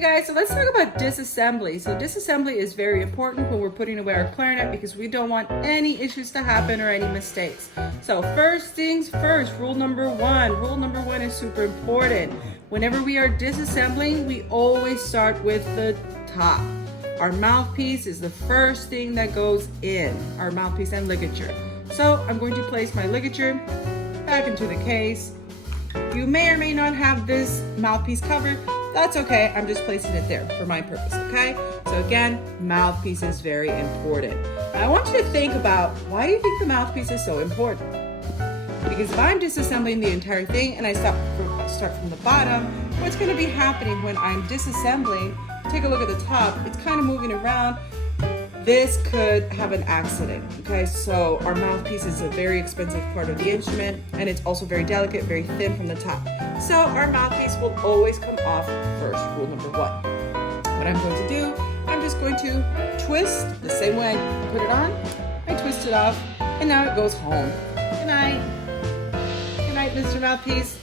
guys, so let's talk about disassembly. So disassembly is very important when we're putting away our clarinet because we don't want any issues to happen or any mistakes. So first things first, rule number one. Rule number one is super important. Whenever we are disassembling, we always start with the top. Our mouthpiece is the first thing that goes in, our mouthpiece and ligature. So I'm going to place my ligature back into the case. You may or may not have this mouthpiece covered. That's okay, I'm just placing it there for my purpose, okay? So again, mouthpiece is very important. Now I want you to think about, why do you think the mouthpiece is so important? Because if I'm disassembling the entire thing and I start from the bottom, what's gonna be happening when I'm disassembling? Take a look at the top, it's kind of moving around. This could have an accident, okay? So our mouthpiece is a very expensive part of the instrument, and it's also very delicate, very thin from the top. So our mouthpiece will always come off first, rule number one. What I'm going to do, I'm just going to twist the same way I put it on. I twist it off, and now it goes home. Good night. Good night, Mr. Mouthpiece.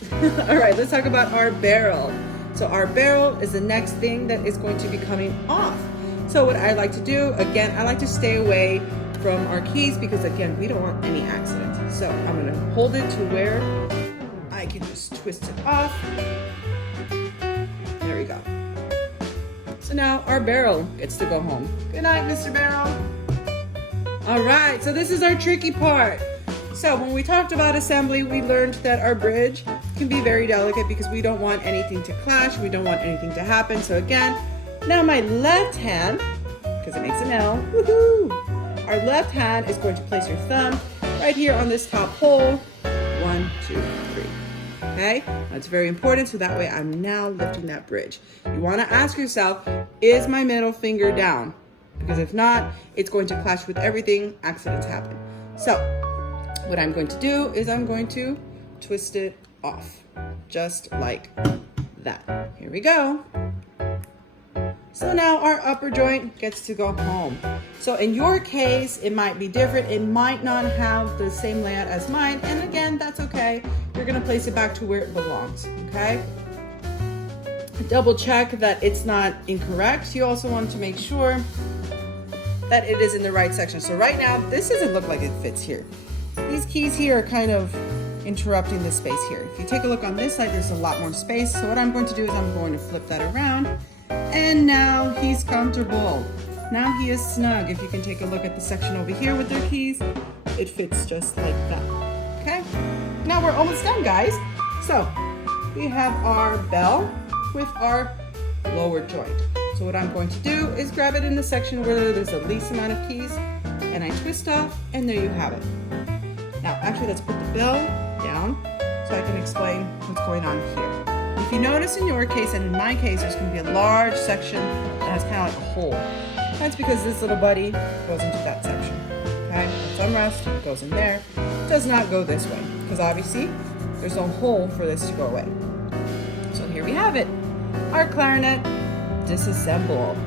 All right, let's talk about our barrel. So our barrel is the next thing that is going to be coming off. So what I like to do, again, I like to stay away from our keys because again, we don't want any accidents. So I'm gonna hold it to where I can just twist it off. There we go. So now our barrel gets to go home. Good night, Mr. Barrel. All right, so this is our tricky part. So when we talked about assembly, we learned that our bridge can be very delicate because we don't want anything to clash, we don't want anything to happen. So again, now my left hand, because it makes an L, woohoo! Our left hand is going to place your thumb right here on this top hole. 1, 2, 3. Okay, that's very important. So that way I'm now lifting that bridge. You want to ask yourself, is my middle finger down? Because if not, it's going to clash with everything. Accidents happen. So what I'm going to do is I'm going to twist it off, just like that. Here we go. So now our upper joint gets to go home. So in your case, it might be different. It might not have the same layout as mine. And again, that's okay. You're gonna place it back to where it belongs, okay? Double check that it's not incorrect. You also want to make sure that it is in the right section. So right now, this doesn't look like it fits here. These keys here are kind of interrupting the space here. If you take a look on this side, there's a lot more space. So what I'm going to do is I'm going to flip that around. And now he's comfortable. Now he is snug. If you can take a look at the section over here with their keys, it fits just like that. Okay? Now we're almost done, guys. So we have our bell with our lower joint. So what I'm going to do is grab it in the section where there's the least amount of keys, and I twist off, and there you have it. Now, actually, let's put the bell down so I can explain what's going on here. If you notice in your case and in my case, there's going to be a large section that has kind of like a hole. That's because this little buddy goes into that section. Okay, thumb rest goes in there. It does not go this way because obviously there's no hole for this to go away. So here we have it, our clarinet disassemble.